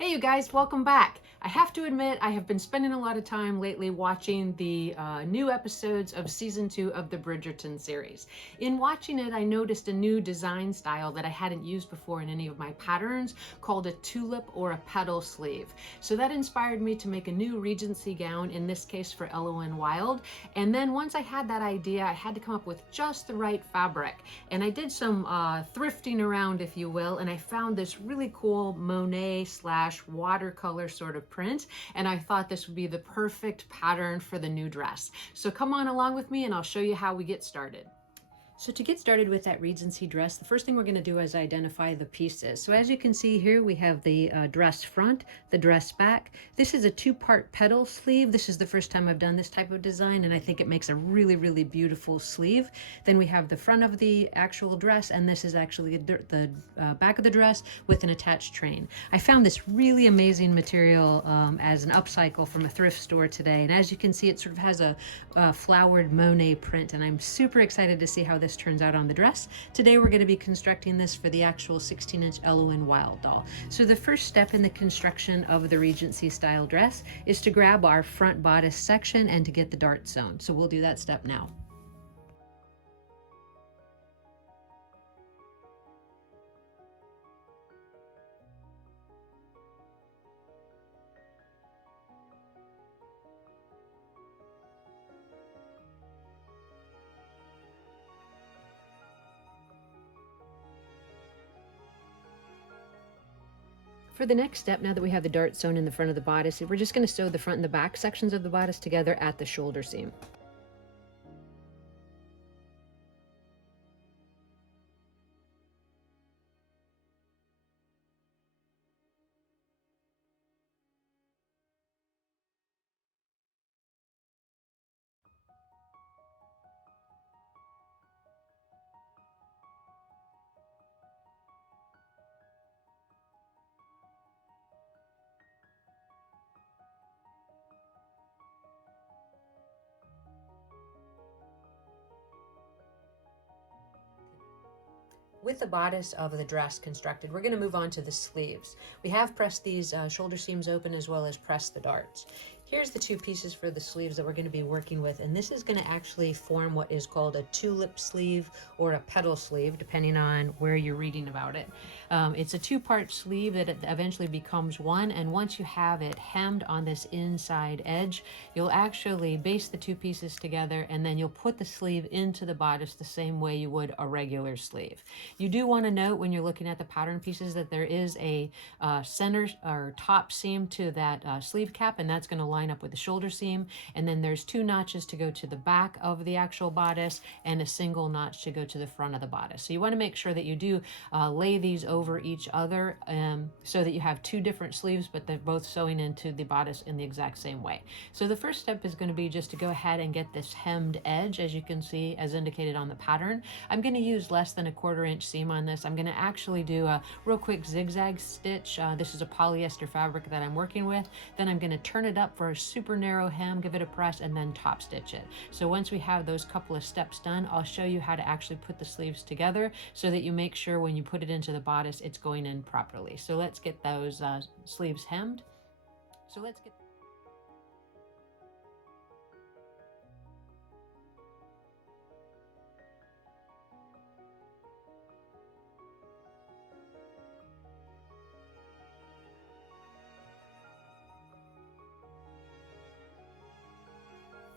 Hey you guys, welcome back. I have to admit, I have been spending a lot of time lately watching the new episodes of season 2 of the Bridgerton series. In watching it, I noticed a new design style that I hadn't used before in any of my patterns called a tulip or a petal sleeve. So that inspired me to make a new Regency gown, in this case for Ellowyne Wild. And then once I had that idea, I had to come up with just the right fabric. And I did some thrifting around, if you will, and I found this really cool Monet / watercolor sort of print, and I thought this would be the perfect pattern for the new dress. So come on along with me and I'll show you how we get started. So to get started with that Regency dress, the first thing we're going to do is identify the pieces. So as you can see here, we have the dress front, the dress back. This is a two-part petal sleeve. This is the first time I've done this type of design, and I think it makes a really, really beautiful sleeve. Then we have the front of the actual dress, and this is actually the back of the dress with an attached train. I found this really amazing material as an upcycle from a thrift store today, and as you can see, it sort of has a flowered Monet print, and I'm super excited to see how this turns out on the dress. Today we're going to be constructing this for the actual 16-inch Ellowyne Wild doll. So the first step in the construction of the Regency style dress is to grab our front bodice section and to get the dart sewn. So we'll do that step now. For the next step, now that we have the dart sewn in the front of the bodice, we're just going to sew the front and the back sections of the bodice together at the shoulder seam. With the bodice of the dress constructed, we're going to move on to the sleeves. We have pressed these shoulder seams open as well as pressed the darts. Here's the two pieces for the sleeves that we're going to be working with, and this is going to actually form what is called a tulip sleeve or a petal sleeve, depending on where you're reading about it. It's a two-part sleeve that eventually becomes one, and once you have it hemmed on this inside edge, you'll actually baste the two pieces together, and then you'll put the sleeve into the bodice the same way you would a regular sleeve. You do want to note when you're looking at the pattern pieces that there is a center or top seam to that sleeve cap, and that's going to line up with the shoulder seam. And then there's two notches to go to the back of the actual bodice and a single notch to go to the front of the bodice. So you want to make sure that you do lay these over each other so that you have two different sleeves, but they're both sewing into the bodice in the exact same way. So the first step is going to be just to go ahead and get this hemmed edge, as you can see, as indicated on the pattern. I'm going to use less than a 1/4 inch seam on this. I'm going to actually do a real quick zigzag stitch. This is a polyester fabric that I'm working with. Then I'm going to turn it up for a super narrow hem, give it a press, and then top stitch it. So once we have those couple of steps done, I'll show you how to actually put the sleeves together so that you make sure when you put it into the bodice, it's going in properly. So let's get those sleeves hemmed. So let's get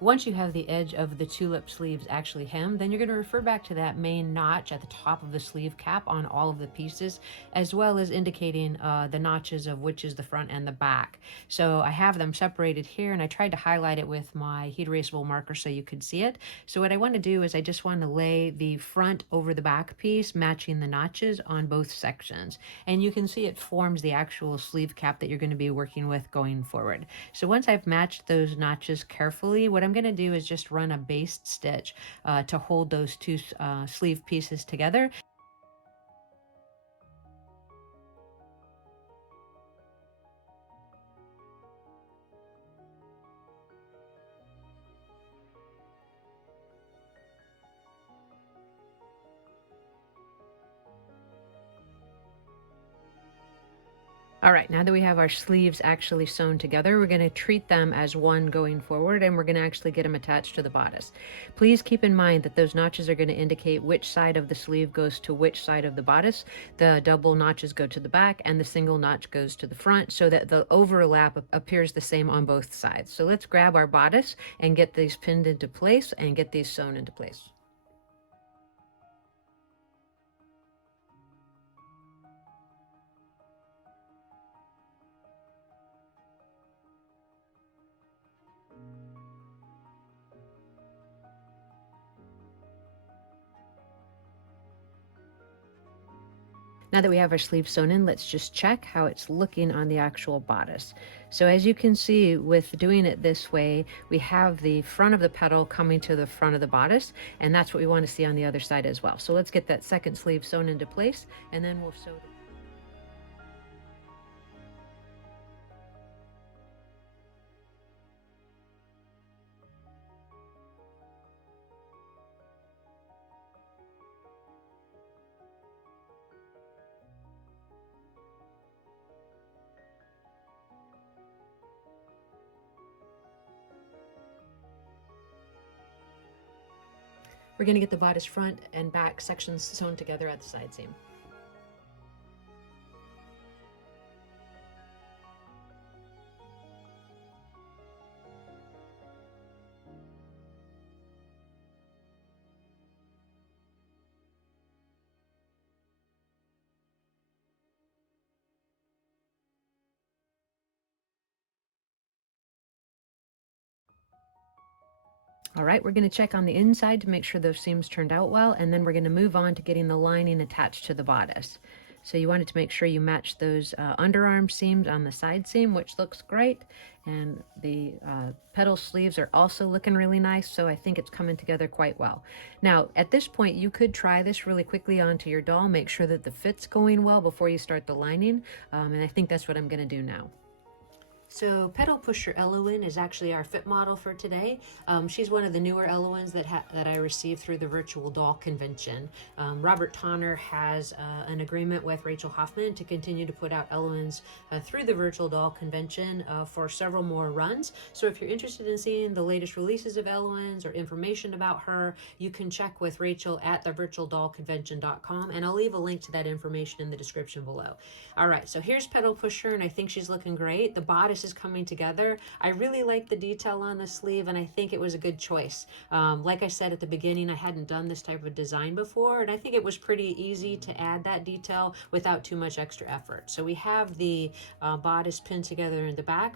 Once you have the edge of the tulip sleeves actually hemmed, then you're going to refer back to that main notch at the top of the sleeve cap on all of the pieces, as well as indicating the notches of which is the front and the back. So I have them separated here, and I tried to highlight it with my heat erasable marker so you could see it. So what I want to do is I just want to lay the front over the back piece, matching the notches on both sections. And you can see it forms the actual sleeve cap that you're going to be working with going forward. So once I've matched those notches carefully, what I'm going to do is just run a baste stitch to hold those two sleeve pieces together. All right, now that we have our sleeves actually sewn together, we're going to treat them as one going forward, and we're going to actually get them attached to the bodice. Please keep in mind that those notches are going to indicate which side of the sleeve goes to which side of the bodice. The double notches go to the back and the single notch goes to the front, so that the overlap appears the same on both sides. So let's grab our bodice and get these pinned into place and get these sewn into place. Now that we have our sleeve sewn in, let's just check how it's looking on the actual bodice. So as you can see, with doing it this way, we have the front of the petal coming to the front of the bodice, and that's what we want to see on the other side as well. So let's get that second sleeve sewn into place, and then we'll sew We're going to get the bodice front and back sections sewn together at the side seam. All right, we're going to check on the inside to make sure those seams turned out well, and then we're going to move on to getting the lining attached to the bodice. So you wanted to make sure you match those underarm seams on the side seam, which looks great. And the petal sleeves are also looking really nice, so I think it's coming together quite well. Now, at this point, you could try this really quickly onto your doll, make sure that the fit's going well before you start the lining, and I think that's what I'm going to do now. So Pedal Pusher Ellowyne is actually our fit model for today. She's one of the newer Ellowynes that I received through the virtual doll convention. Robert Tonner has an agreement with Rachel Hoffman to continue to put out Ellowynes through the virtual doll convention for several more runs. So if you're interested in seeing the latest releases of Ellowynes or information about her, you can check with Rachel at thevirtualdollconvention.com, and I'll leave a link to that information in the description below. All right, so here's Pedal Pusher, and I think she's looking great. The bodice is coming together. I really like the detail on the sleeve, and I think it was a good choice. Like I said at the beginning, I hadn't done this type of design before, and I think it was pretty easy to add that detail without too much extra effort. So we have the bodice pinned together in the back.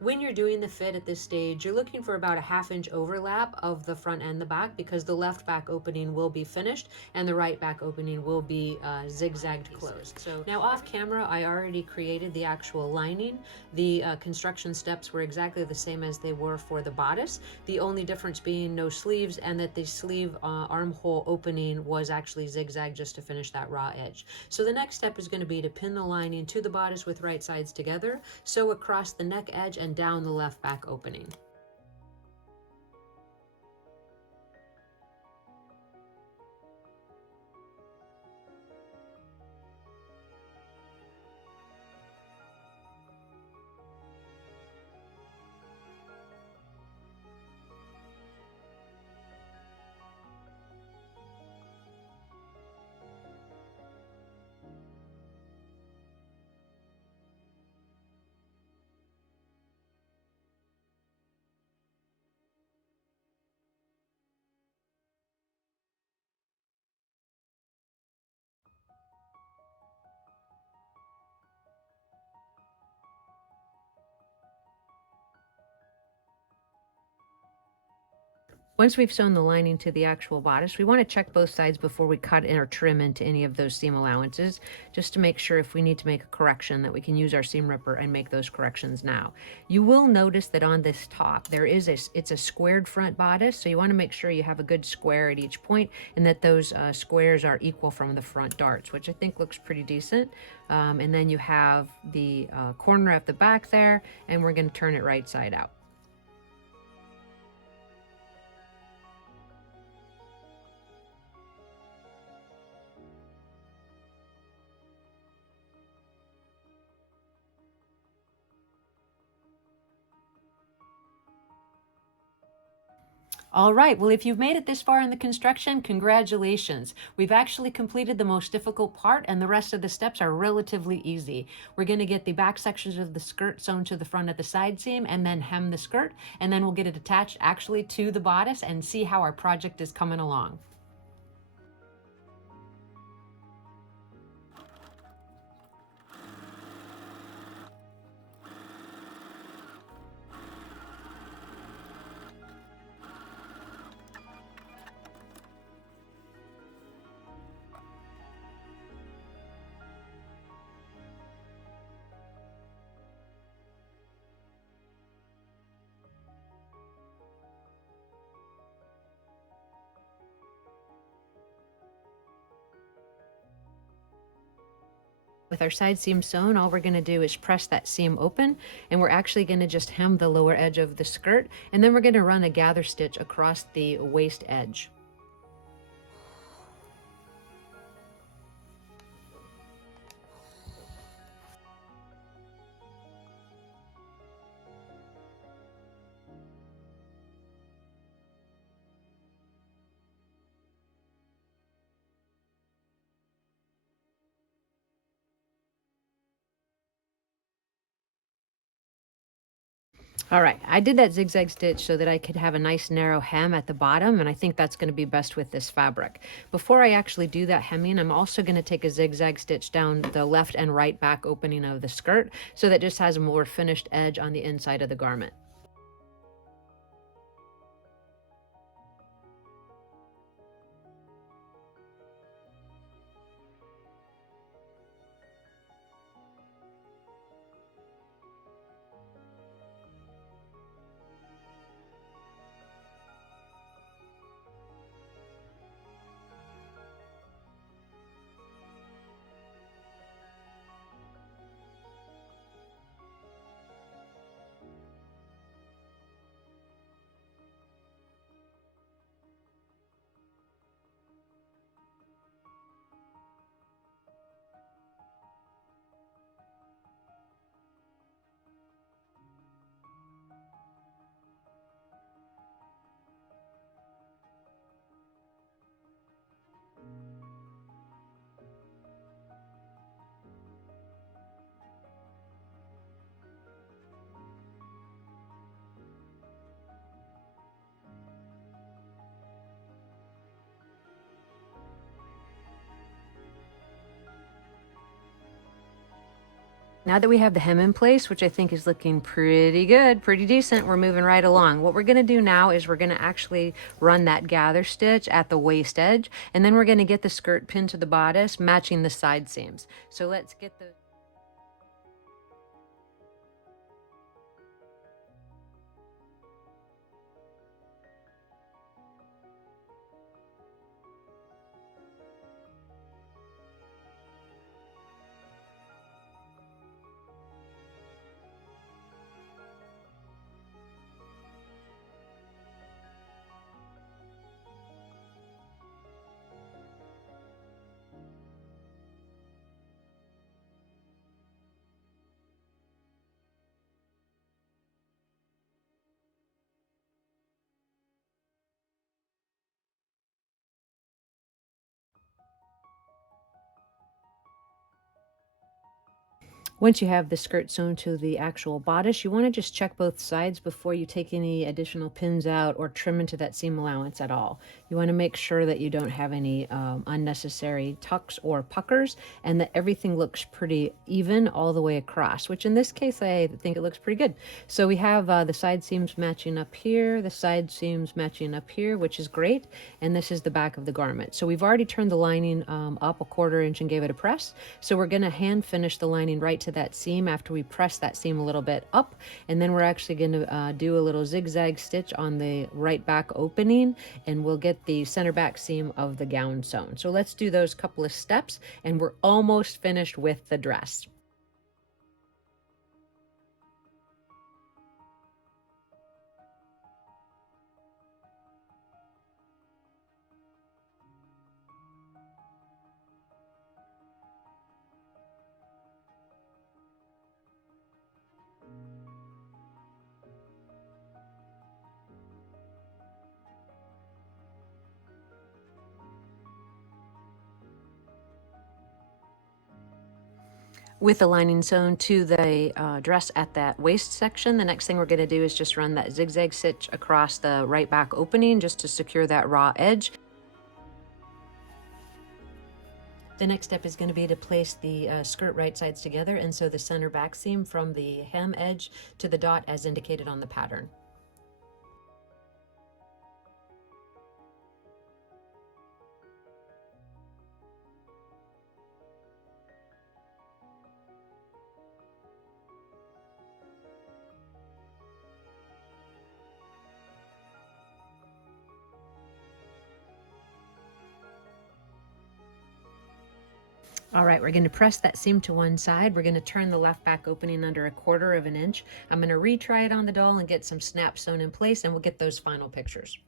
When you're doing the fit at this stage, you're looking for about a 1/2 inch overlap of the front and the back, because the left back opening will be finished and the right back opening will be zigzagged closed. So now off camera, I already created the actual lining. The construction steps were exactly the same as they were for the bodice. The only difference being no sleeves, and that the sleeve armhole opening was actually zigzag just to finish that raw edge. So the next step is going to be to pin the lining to the bodice with right sides together, sew across the neck edge and down the left back opening. Once we've sewn the lining to the actual bodice, we want to check both sides before we cut or trim into any of those seam allowances, just to make sure if we need to make a correction that we can use our seam ripper and make those corrections now. You will notice that on this top, it's a squared front bodice, so you want to make sure you have a good square at each point and that those squares are equal from the front darts, which I think looks pretty decent. And then you have the corner at the back there, and we're going to turn it right side out. All right, well, if you've made it this far in the construction, congratulations. We've actually completed the most difficult part, and the rest of the steps are relatively easy. We're going to get the back sections of the skirt sewn to the front at the side seam and then hem the skirt, and then we'll get it attached actually to the bodice and see how our project is coming along. With our side seam sewn, all we're going to do is press that seam open, and we're actually going to just hem the lower edge of the skirt, and then we're going to run a gather stitch across the waist edge. All right, I did that zigzag stitch so that I could have a nice narrow hem at the bottom, and I think that's going to be best with this fabric. Before I actually do that hemming, I'm also going to take a zigzag stitch down the left and right back opening of the skirt so that just has a more finished edge on the inside of the garment. Now that we have the hem in place, which I think is looking pretty good, pretty decent, we're moving right along. What we're going to do now is we're going to actually run that gather stitch at the waist edge, and then we're going to get the skirt pinned to the bodice, matching the side seams. So let's get the... Once you have the skirt sewn to the actual bodice, you want to just check both sides before you take any additional pins out or trim into that seam allowance at all. You want to make sure that you don't have any unnecessary tucks or puckers, and that everything looks pretty even all the way across, which in this case I think it looks pretty good. So we have the side seams matching up here, the side seams matching up here, which is great, and this is the back of the garment. So we've already turned the lining up a 1/4 inch and gave it a press, so we're going to hand finish the lining right to that seam after we press that seam a little bit up, and then we're actually going to do a little zigzag stitch on the right back opening, and we'll get the center back seam of the gown sewn. So let's do those couple of steps, and we're almost finished with the dress. With the lining sewn to the dress at that waist section, the next thing we're going to do is just run that zigzag stitch across the right back opening just to secure that raw edge. The next step is going to be to place the skirt right sides together and sew the center back seam from the hem edge to the dot as indicated on the pattern. All right, we're going to press that seam to one side. We're going to turn the left back opening under 1/4 of an inch. I'm going to retry it on the doll and get some snaps sewn in place, and we'll get those final pictures.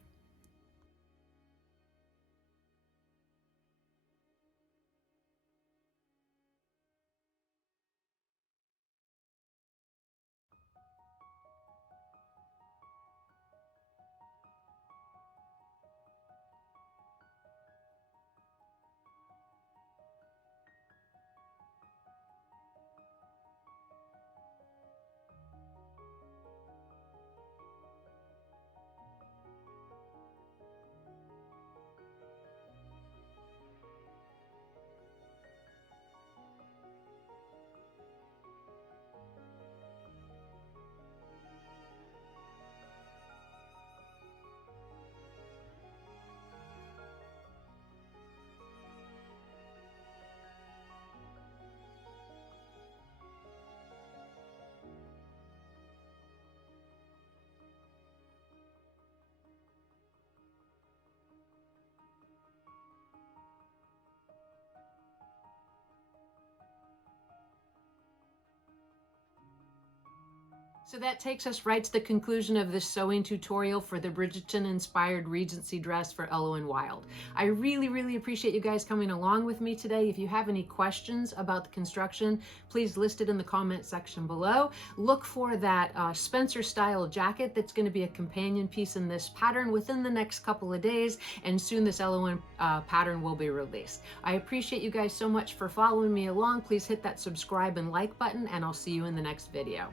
So that takes us right to the conclusion of this sewing tutorial for the Bridgerton inspired Regency dress for Ellowyne Wilde. I really appreciate you guys coming along with me today. If you have any questions about the construction, please list it in the comment section below. Look for that Spencer style jacket that's going to be a companion piece in this pattern within the next couple of days, and soon this Ellowyne pattern will be released. I appreciate you guys so much for following me along. Please hit that subscribe and like button, and I'll see you in the next video.